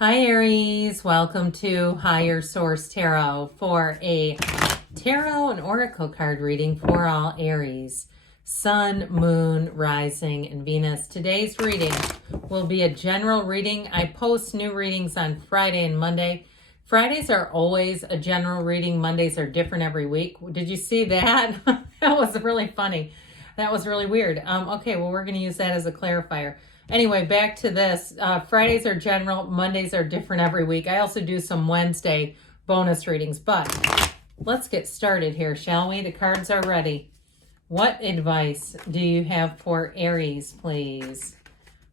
Hi Aries, welcome to Higher Source Tarot for a tarot and oracle card reading for all Aries, Sun, Moon, Rising, and Venus. Today's reading will be a general reading. I post new readings on Friday and Monday. Fridays are always a general reading. Mondays are different every week. Did you see that? That was really funny. That was really weird. Okay, well, we're going to use that as a clarifier. Anyway, back to this. Fridays are general. Mondays are different every week. I also do some Wednesday bonus readings. But let's get started here, shall we? The cards are ready. What advice do you have for Aries, please?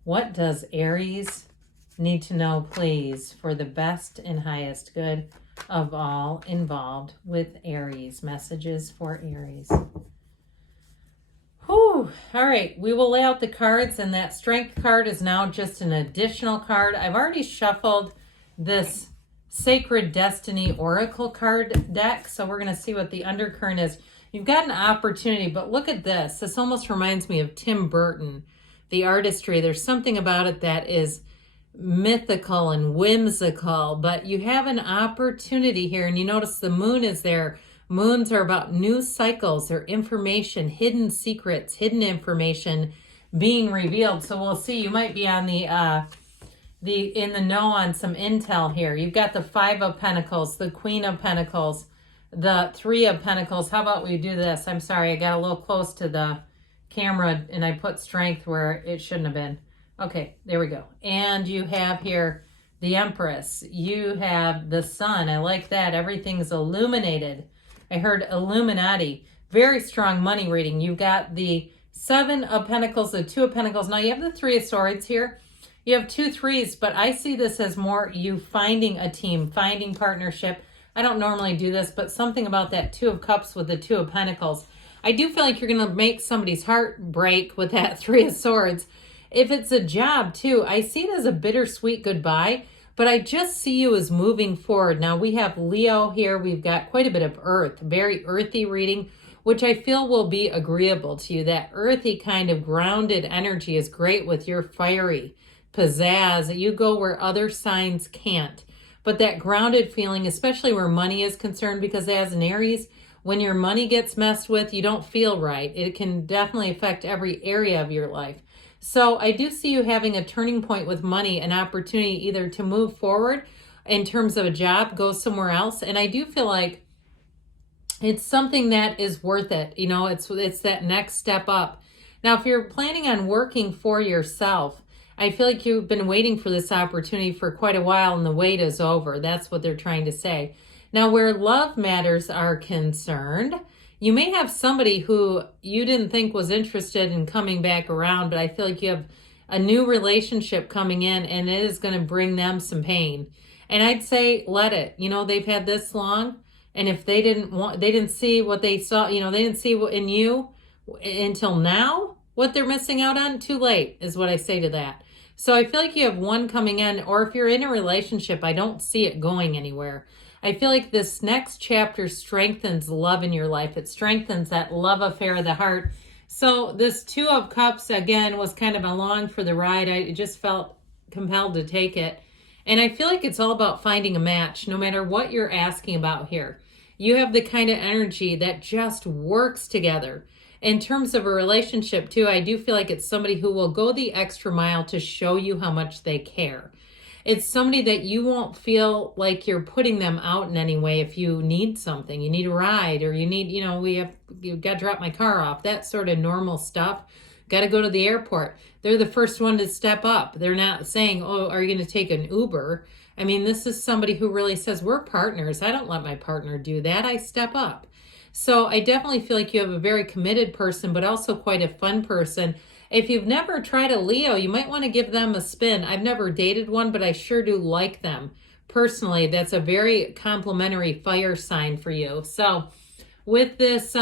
What does Aries need to know, please, for the best and highest good of all involved with Aries? Messages for Aries. Whew. All right, we will lay out the cards, and that strength card is now just an additional card. I've already shuffled this Sacred Destiny Oracle card deck, so we're going to see what the undercurrent is. You've got an opportunity, but look at this. This almost reminds me of Tim Burton, the artistry. There's something about it that is mythical and whimsical, but you have an opportunity here, and you notice the moon is there. Moons are about new cycles, they're information, hidden secrets, hidden information being revealed. So we'll see. You might be on in the know on some intel here. You've got the Five of Pentacles, the Queen of Pentacles, the Three of Pentacles. How about we do this? I'm sorry, I got a little close to the camera and I put strength where it shouldn't have been. Okay, there we go. And you have here the Empress. You have the Sun. I like that. Everything's illuminated. I heard Illuminati. Very strong money reading. You've got the Seven of Pentacles, the Two of Pentacles. Now you have the Three of Swords here. You have 2 threes, but I see this as more you finding a team, finding partnership. I don't normally do this, but something about that Two of Cups with the Two of Pentacles. I do feel like you're going to make somebody's heart break with that Three of Swords. If it's a job too, I see it as a bittersweet goodbye. But I just see you as moving forward. Now we have Leo here. We've got quite a bit of earth, very earthy reading, which I feel will be agreeable to you. That earthy kind of grounded energy is great with your fiery pizzazz. You go where other signs can't. But that grounded feeling, especially where money is concerned, because as an Aries, when your money gets messed with, you don't feel right. It can definitely affect every area of your life. So I do see you having a turning point with money, an opportunity either to move forward in terms of a job, go somewhere else. And I do feel like it's something that is worth it. You know, it's that next step up. Now, if you're planning on working for yourself, I feel like you've been waiting for this opportunity for quite a while and the wait is over. That's what they're trying to say. Now, where love matters are concerned, you may have somebody who you didn't think was interested in coming back around, but I feel like you have a new relationship coming in and it is going to bring them some pain. And I'd say let it. You know, they've had this long, and if they didn't see what they saw, you know, they didn't see what in you until now, what they're missing out on, too late is what I say to that. So I feel like you have one coming in, or if you're in a relationship, I don't see it going anywhere. I feel like this next chapter strengthens love in your life. It strengthens that love affair of the heart. So this Two of Cups, again, was kind of along for the ride. I just felt compelled to take it. And I feel like it's all about finding a match, no matter what you're asking about here. You have the kind of energy that just works together. In terms of a relationship, too, I do feel like it's somebody who will go the extra mile to show you how much they care. It's somebody that you won't feel like you're putting them out in any way. If you need something, you need a ride, or you need, you know, you've got to drop my car off, that sort of normal stuff. Got to go to the airport. They're the first one to step up. They're not saying, oh, are you going to take an Uber? I mean, this is somebody who really says, we're partners. I don't let my partner do that. I step up. So I definitely feel like you have a very committed person, but also quite a fun person. If you've never tried a Leo, you might want to give them a spin. I've never dated one, but I sure do like them. Personally, that's a very complimentary fire sign for you. So with this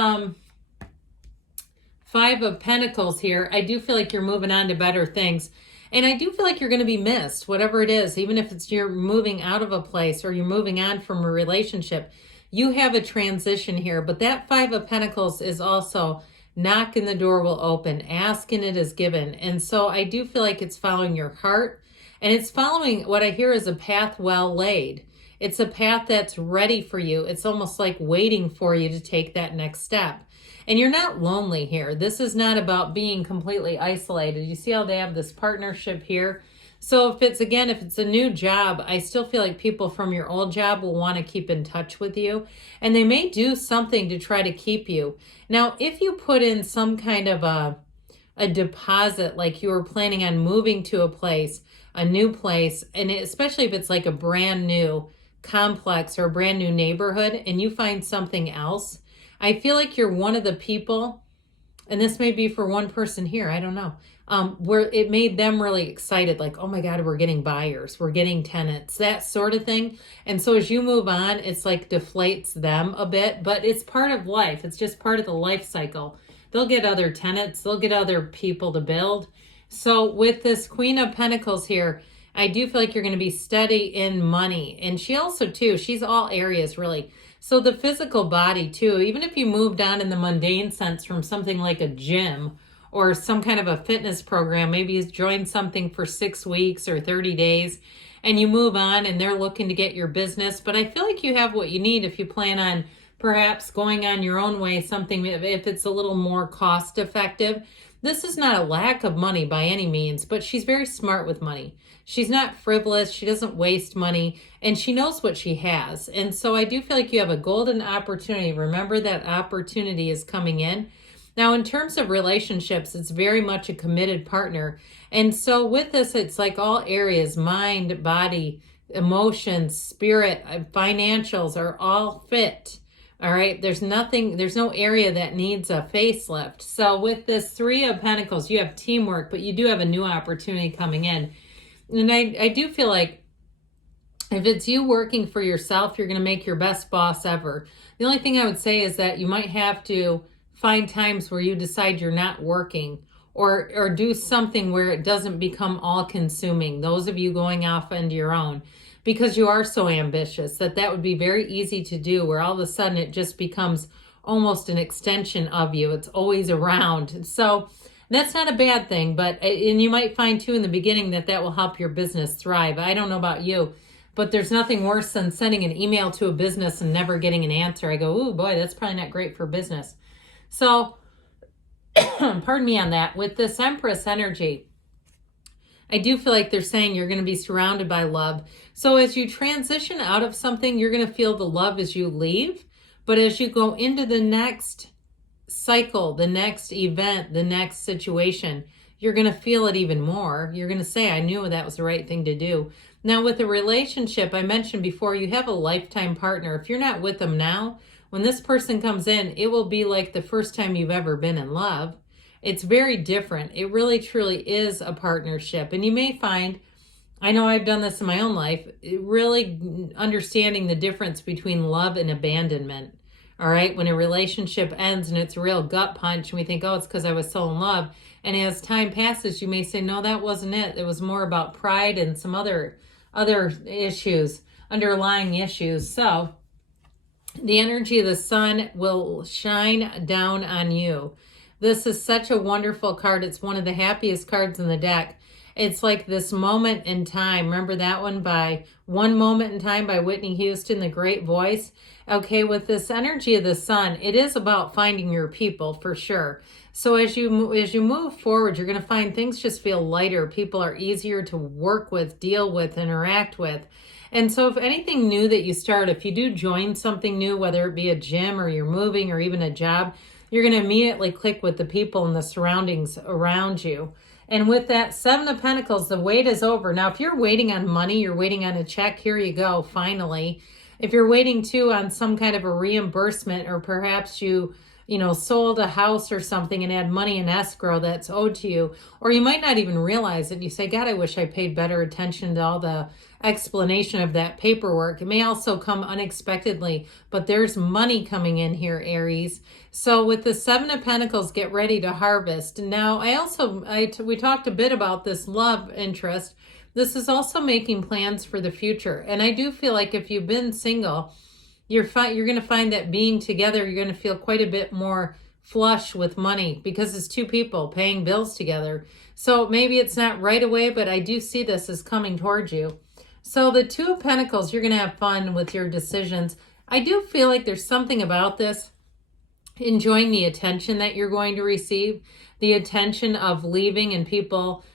Five of Pentacles here, I do feel like you're moving on to better things. And I do feel like you're going to be missed, whatever it is, even if it's you're moving out of a place or you're moving on from a relationship. You have a transition here, but that Five of Pentacles is also knocking the door will open, asking it is given. And so I do feel like it's following your heart. And it's following what I hear is a path well laid. It's a path that's ready for you. It's almost like waiting for you to take that next step. And you're not lonely here. This is not about being completely isolated. You see how they have this partnership here? So if it's a new job, I still feel like people from your old job will want to keep in touch with you. And they may do something to try to keep you. Now, if you put in some kind of a deposit, like you were planning on moving to a new place, and especially if it's like a brand new complex or a brand new neighborhood and you find something else, I feel like you're one of the people, and this may be for one person here, I don't know, where it made them really excited, like, oh my God, we're getting buyers, we're getting tenants, that sort of thing. And so as you move on, it's like deflates them a bit, but it's part of life. It's just part of the life cycle. They'll get other tenants, they'll get other people to build. So with this Queen of Pentacles here, I do feel like you're going to be steady in money. And she also, too, she's all areas, really. So the physical body, too, even if you moved on in the mundane sense from something like a gym or some kind of a fitness program, maybe you joined something for 6 weeks or 30 days, and you move on and they're looking to get your business. But I feel like you have what you need if you plan on perhaps going on your own way, something if it's a little more cost effective. This is not a lack of money by any means, but she's very smart with money. She's not frivolous. She doesn't waste money, and she knows what she has. And so I do feel like you have a golden opportunity. Remember that opportunity is coming in. Now, in terms of relationships, it's very much a committed partner. And so with this, it's like all areas, mind, body, emotions, spirit, financials are all fit. All right, there's no area that needs a facelift. So with this Three of Pentacles, you have teamwork, but you do have a new opportunity coming in. And I do feel like if it's you working for yourself, you're going to make your best boss ever. The only thing I would say is that you might have to find times where you decide you're not working, or do something where it doesn't become all consuming. Those of you going off into your own, because you are so ambitious, that would be very easy to do, where all of a sudden it just becomes almost an extension of you. It's always around. So that's not a bad thing, and you might find too in the beginning that will help your business thrive. I don't know about you, but there's nothing worse than sending an email to a business and never getting an answer. I go, ooh, boy, that's probably not great for business. So, pardon me on that. With this Empress energy, I do feel like they're saying you're going to be surrounded by love. So as you transition out of something, you're going to feel the love as you leave. But as you go into the next cycle, the next event, the next situation, you're going to feel it even more. You're going to say, I knew that was the right thing to do. Now with a relationship, I mentioned before, you have a lifetime partner. If you're not with them now, when this person comes in, it will be like the first time you've ever been in love. It's very different. It really truly is a partnership. And you may find, I know I've done this in my own life, really understanding the difference between love and abandonment. All right, when a relationship ends and it's a real gut punch and we think, oh, it's because I was so in love. And as time passes, you may say, no, that wasn't it. It was more about pride and some other issues, underlying issues. So the energy of the sun will shine down on you. This is such a wonderful card. It's one of the happiest cards in the deck. It's like this moment in time. Remember that one by One Moment in Time by Whitney Houston, the great voice? Okay, with this energy of the sun, it is about finding your people for sure. So as you move forward, you're going to find things just feel lighter. People are easier to work with, deal with, interact with. And so if anything new that you start, if you do join something new, whether it be a gym or you're moving or even a job, you're going to immediately click with the people and the surroundings around you. And with that Seven of Pentacles, the wait is over. Now, if you're waiting on money, you're waiting on a check, here you go, finally. If you're waiting too on some kind of a reimbursement, or perhaps you sold a house or something and had money in escrow that's owed to you, or you might not even realize it. You say, God, I wish I paid better attention to all the explanation of that paperwork. It may also come unexpectedly, but there's money coming in here, Aries. So with the Seven of Pentacles, get ready to harvest. Now, we talked a bit about this love interest. This is also making plans for the future. And I do feel like if you've been single, you're going to find that being together, you're going to feel quite a bit more flush with money because it's two people paying bills together. So maybe it's not right away, but I do see this as coming towards you. So the Two of Pentacles, you're going to have fun with your decisions. I do feel like there's something about this, enjoying the attention that you're going to receive, the attention of leaving and people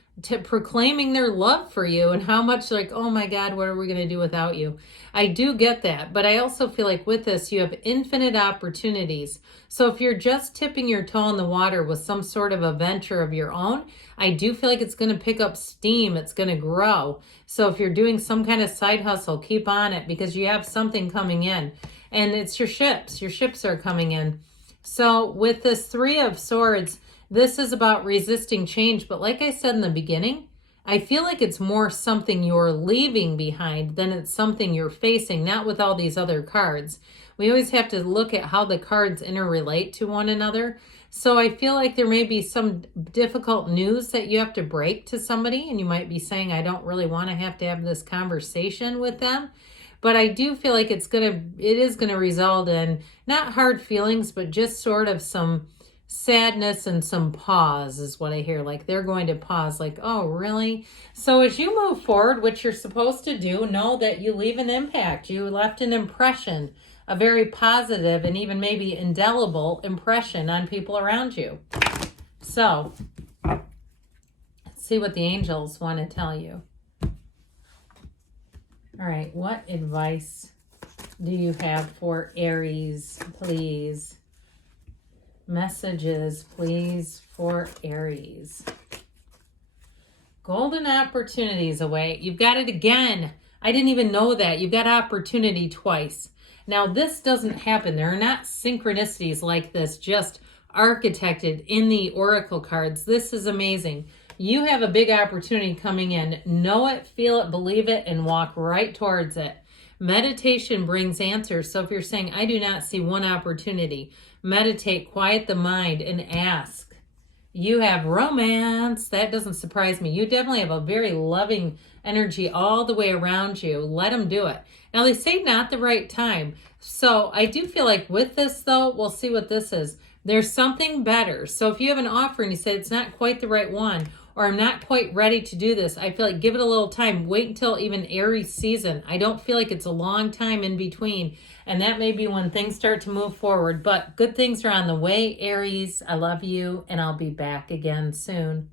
proclaiming their love for you and how much like, oh my God, what are we going to do without you? I do get that, but I also feel like with this, you have infinite opportunities. So if you're just tipping your toe in the water with some sort of a venture of your own, I do feel like it's going to pick up steam. It's going to grow. So if you're doing some kind of side hustle, keep on it because you have something coming in. And it's your ships. Your ships are coming in. So with this Three of Swords, this is about resisting change. But like I said in the beginning, I feel like it's more something you're leaving behind than it's something you're facing, not with all these other cards. We always have to look at how the cards interrelate to one another. So I feel like there may be some difficult news that you have to break to somebody, and you might be saying, I don't really want to have this conversation with them. But I do feel like it is going to result in not hard feelings, but just sort of some sadness and some pause is what I hear. Like they're going to pause like, oh, really? So as you move forward, what you're supposed to do, know that you leave an impact. You left an impression, a very positive and even maybe indelible impression on people around you. So let's see what the angels want to tell you. All right, what advice do you have for Aries, please? Messages, please, for Aries. Golden opportunities away. You've got it again. I didn't even know that. You've got opportunity twice. Now, this doesn't happen. There are not synchronicities like this just architected in the oracle cards. This is amazing. You have a big opportunity coming in. Know it, feel it, believe it, and walk right towards it. Meditation brings answers. So if you're saying, I do not see one opportunity, meditate, quiet the mind, and ask. You have romance. That doesn't surprise me. You definitely have a very loving energy all the way around you. Let them do it. Now, they say not the right time. So I do feel like with this, though, we'll see what this is. There's something better. So if you have an offer and you say it's not quite the right one, or I'm not quite ready to do this, I feel like give it a little time. Wait until even Aries season. I don't feel like it's a long time in between. And that may be when things start to move forward. But good things are on the way, Aries. I love you, and I'll be back again soon.